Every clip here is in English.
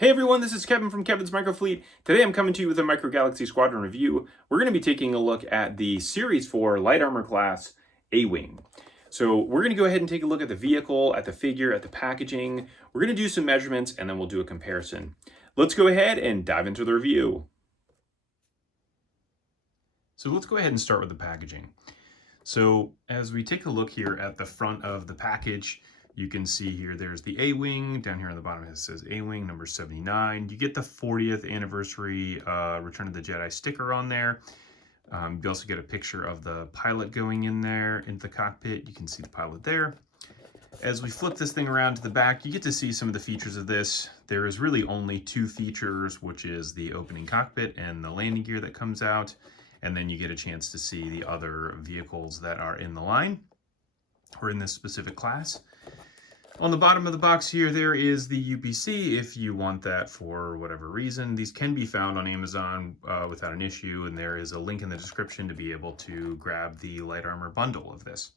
Hey everyone, this is Kevin from Kevin's Microfleet. Today I'm coming to you with a Micro Galaxy Squadron review. We're going to be taking a look at the Series 4 Light Armor Class AWing. So we're going to go ahead and take a look at the vehicle, at the figure, at the packaging. We're going to do some measurements and then we'll do a comparison. Let's go ahead and dive into the review. So let's go ahead and start with the packaging. So as we take a look here at the front of the package, you can see here, there's the AWing. Down here on the bottom it says AWing number 79. You get the 40th anniversary Return of the Jedi sticker on there. You also get a picture of the pilot going in there into the cockpit. You can see the pilot there. As we flip this thing around to the back, you get to see some of the features of this. There is really only two features, which is the opening cockpit and the landing gear that comes out. And then you get a chance to see the other vehicles that are in the line or in this specific class. On the bottom of the box here, there is the UPC if you want that for whatever reason. These can be found on Amazon without an issue, and there is a link in the description to be able to grab the light armor bundle of this.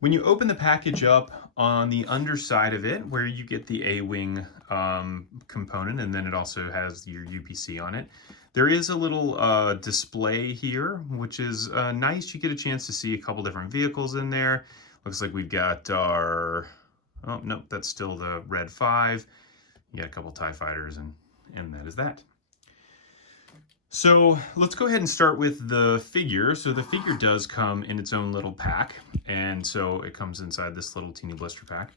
When you open the package up, on the underside of it, where you get the AWing component, and then it also has your UPC on it, there is a little display here, which is nice. You get a chance to see a couple different vehicles in there. Looks like we've got our... Oh, nope, that's still the Red 5. You got a couple TIE fighters, and that is that. So let's go ahead and start with the figure. So the figure does come in its own little pack, and so it comes inside this little teeny blister pack.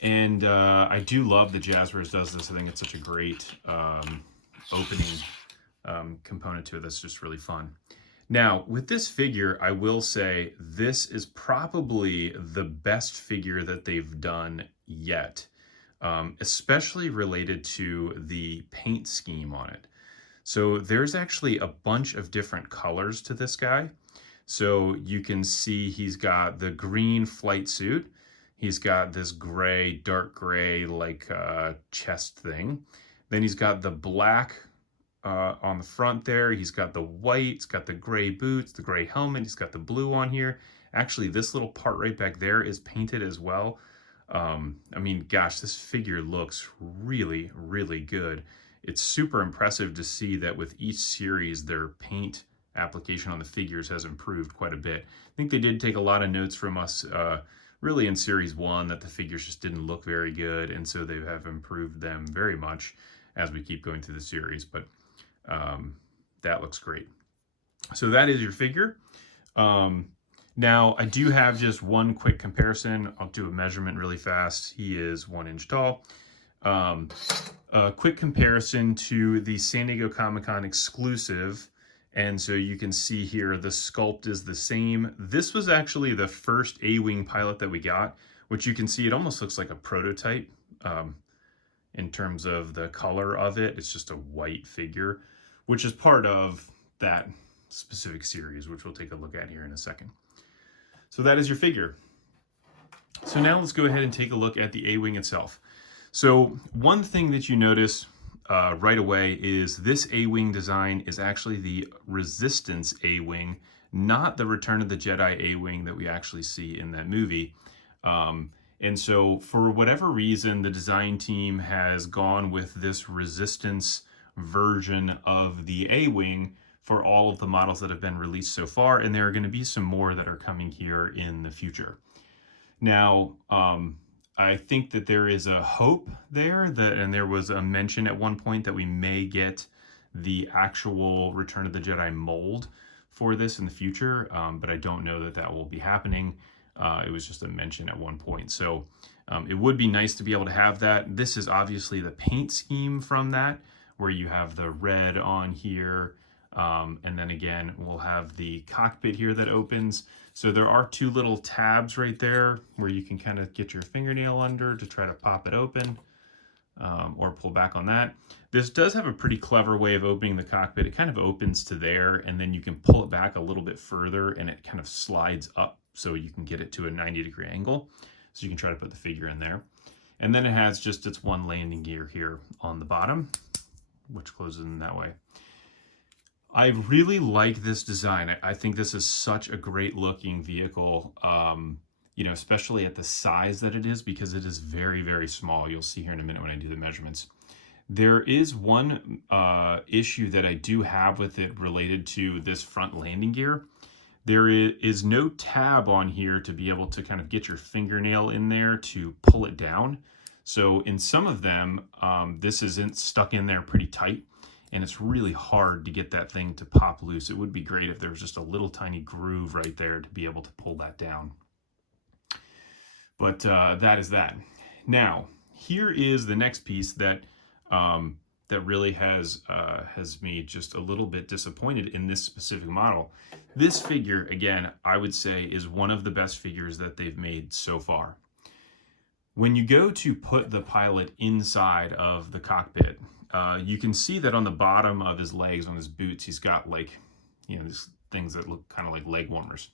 And I do love that Jazzwares does this. I think it's such a great opening component to it that's just really fun. Now, with this figure, I will say this is probably the best figure that they've done yet, especially related to the paint scheme on it. So there's actually a bunch of different colors to this guy. So you can see he's got the green flight suit. He's got this gray, dark gray, like chest thing. Then he's got the black on the front there. He's got the white, he's got the gray boots, the gray helmet, he's got the blue on here. Actually, this little part right back there is painted as well. I mean, gosh, this figure looks really, really good. It's super impressive to see that with each series, their paint application on the figures has improved quite a bit. I think they did take a lot of notes from us really in Series 1 that the figures just didn't look very good, and so they have improved them very much as we keep going through the series. But that looks great. So that is your figure. Now I do have just one quick comparison. I'll do a measurement really fast. He is 1 inch tall. A quick comparison to the San Diego Comic-Con exclusive. And so you can see here, the sculpt is the same. This was actually the first AWing pilot that we got, which you can see it almost looks like a prototype in terms of the color of it. It's just a white figure, which is part of that specific series, which we'll take a look at here in a second. So that is your figure. So now let's go ahead and take a look at the AWing itself. So one thing that you notice right away is this AWing design is actually the Resistance AWing, not the Return of the Jedi AWing that we actually see in that movie. And so for whatever reason, the design team has gone with this Resistance version of the AWing for all of the models that have been released so far, and there are going to be some more that are coming here in the future. Now, I think that there is a hope there, and there was a mention at one point that we may get the actual Return of the Jedi mold for this in the future, but I don't know that that will be happening. It was just a mention at one point. So it would be nice to be able to have that. This is obviously the paint scheme from that, where you have the red on here, and then again, we'll have the cockpit here that opens. So there are two little tabs right there where you can kind of get your fingernail under to try to pop it open, or pull back on that. This does have a pretty clever way of opening the cockpit. It kind of opens to there, and then you can pull it back a little bit further, and it kind of slides up so you can get it to a 90-degree angle. So you can try to put the figure in there. And then it has just its one landing gear here on the bottom, which closes in that way. I really like this design. I think this is such a great looking vehicle, you know, especially at the size that it is, because it is very, very small. You'll see here in a minute when I do the measurements. There is one issue that I do have with it related to this front landing gear. There is no tab on here to be able to kind of get your fingernail in there to pull it down. So in some of them, this isn't stuck in there pretty tight, and it's really hard to get that thing to pop loose. It would be great if there was just a little tiny groove right there to be able to pull that down. But that is that. Now, here is the next piece that that really has me just a little bit disappointed in this specific model. This figure, again, I would say is one of the best figures that they've made so far. When you go to put the pilot inside of the cockpit, you can see that on the bottom of his legs, on his boots, he's got like, you know, these things that look kind of like leg warmers.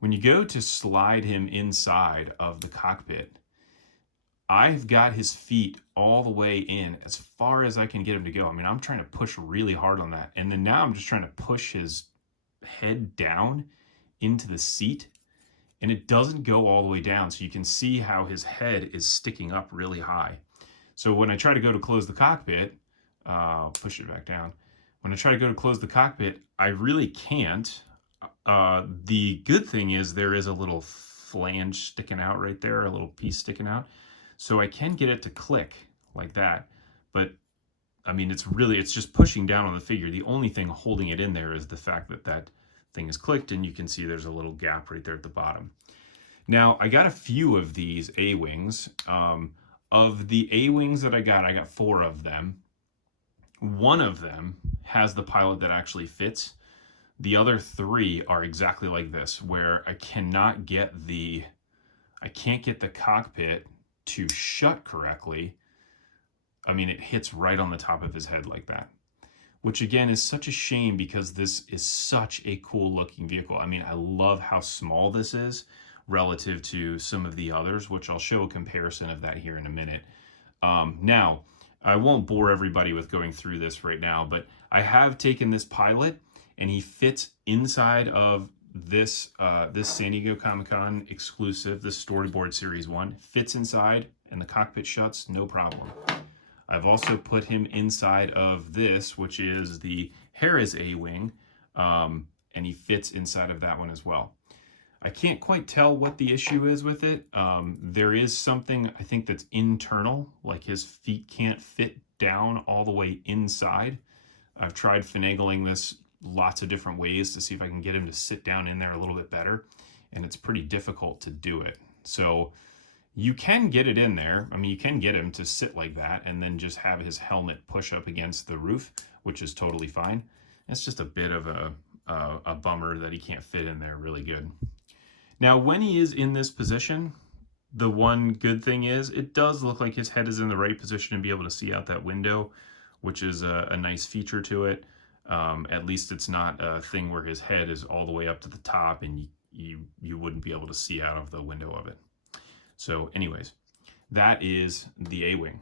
When you go to slide him inside of the cockpit, I've got his feet all the way in as far as I can get him to go. I mean, I'm trying to push really hard on that. And then now I'm just trying to push his head down into the seat, and it doesn't go all the way down. So you can see how his head is sticking up really high. So when I try to go to close the cockpit, I'll push it back down. When I try to go to close the cockpit, I really can't. The good thing is there is a little flange sticking out right there, a little piece sticking out. So I can get it to click like that. But I mean, it's just pushing down on the figure. The only thing holding it in there is the fact that that thing is clicked, and you can see there's a little gap right there at the bottom. Now, I got a few of these A-Wings. Of the A-Wings that I got 4 of them. One of them has the pilot that actually fits. The other 3 are exactly like this, where I can't get the cockpit to shut correctly. I mean, it hits right on the top of his head like that, which again is such a shame because this is such a cool looking vehicle. I mean, I love how small this is relative to some of the others, which I'll show a comparison of that here in a minute. Now, I won't bore everybody with going through this right now, but I have taken this pilot and he fits inside of this this San Diego Comic-Con exclusive, this Storyboard Series 1, fits inside and the cockpit shuts, no problem. I've also put him inside of this, which is the Harris A-Wing, and he fits inside of that one as well. I can't quite tell what the issue is with it. There is something, I think, that's internal, like his feet can't fit down all the way inside. I've tried finagling this lots of different ways to see if I can get him to sit down in there a little bit better, and it's pretty difficult to do it. So you can get it in there. I mean, you can get him to sit like that and then just have his helmet push up against the roof, which is totally fine. It's just a bit of a bummer that he can't fit in there really good. Now, when he is in this position, the one good thing is it does look like his head is in the right position to be able to see out that window, which is a nice feature to it. At least it's not a thing where his head is all the way up to the top and you wouldn't be able to see out of the window of it. So anyways, that is the A-Wing.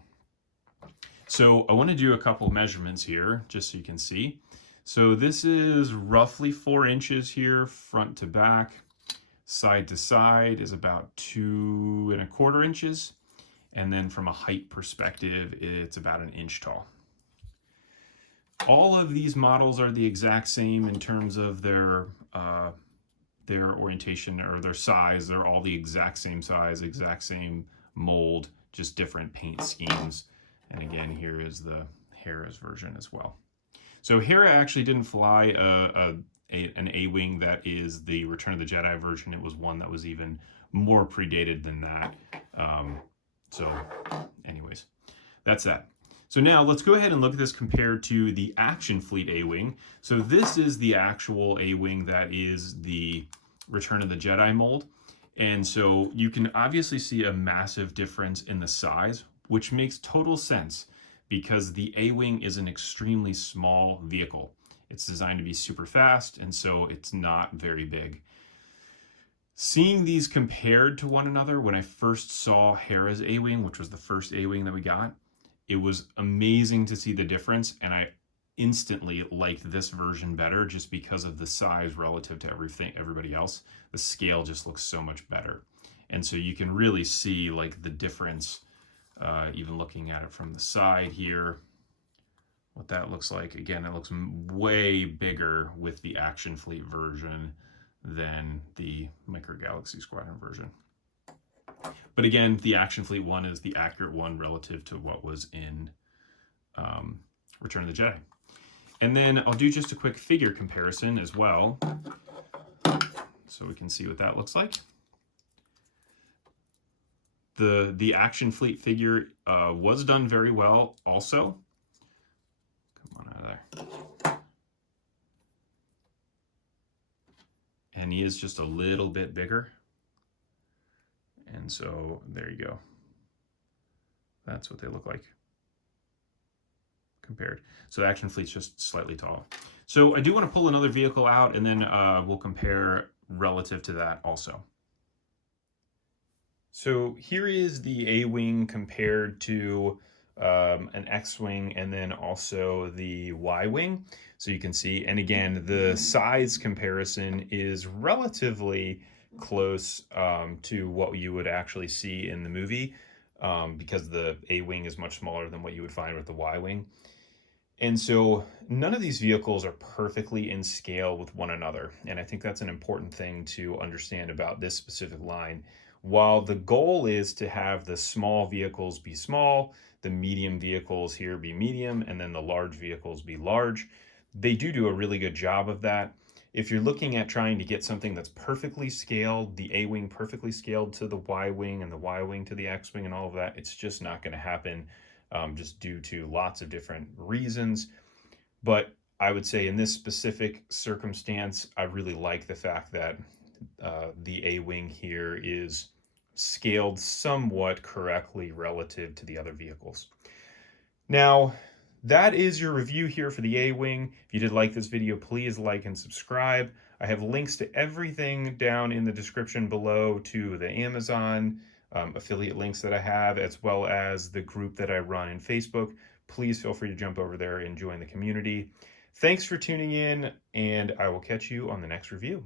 So I want to do a couple measurements here just so you can see. So this is roughly 4 inches here, front to back. Side to side is about 2¼ inches. And then from a height perspective, it's about 1 inch tall. All of these models are the exact same in terms of their orientation or their size. They're all the exact same size, exact same mold, just different paint schemes. And again, here is the Hera's version as well. So Hera actually didn't fly an A-Wing that is the Return of the Jedi version. It was one that was even more predated than that. So anyways, that's that. So now let's go ahead and look at this compared to the Action Fleet A-Wing. So this is the actual A-Wing that is the Return of the Jedi mold. And so you can obviously see a massive difference in the size, which makes total sense because the A-Wing is an extremely small vehicle. It's designed to be super fast, and so it's not very big. Seeing these compared to one another, when I first saw Hera's A-Wing, which was the first A-Wing that we got, it was amazing to see the difference, and I instantly liked this version better just because of the size relative to everybody else. The scale just looks so much better. And so you can really see like the difference Even looking at it from the side here, what that looks like. Again, it looks way bigger with the Action Fleet version than the Micro Galaxy Squadron version. But again, the Action Fleet one is the accurate one relative to what was in Return of the Jedi. And then I'll do just a quick figure comparison as well, so we can see what that looks like. The Action Fleet figure was done very well also. Come on out of there. And he is just a little bit bigger. And so there you go. That's what they look like compared. So the Action Fleet's just slightly tall. So I do want to pull another vehicle out, and then we'll compare relative to that also. So here is the A-Wing compared to an X-Wing, and then also the Y-Wing. So you can see, and again, the size comparison is relatively close to what you would actually see in the movie, because the A-Wing is much smaller than what you would find with the Y-Wing. And so none of these vehicles are perfectly in scale with one another. And I think that's an important thing to understand about this specific line. While the goal is to have the small vehicles be small, the medium vehicles here be medium, and then the large vehicles be large, they do a really good job of that. If you're looking at trying to get something that's perfectly scaled, the A-Wing perfectly scaled to the Y-Wing and the Y-Wing to the X-Wing and all of that, it's just not going to happen. Just due to lots of different reasons. But I would say in this specific circumstance, I really like the fact that the A-Wing here is scaled somewhat correctly relative to the other vehicles. Now, that is your review here for the A-Wing. If you did like this video, please like and subscribe. I have links to everything down in the description below, to the Amazon affiliate links that I have, as well as the group that I run in Facebook. Please feel free to jump over there and join the community. Thanks for tuning in, and I will catch you on the next review.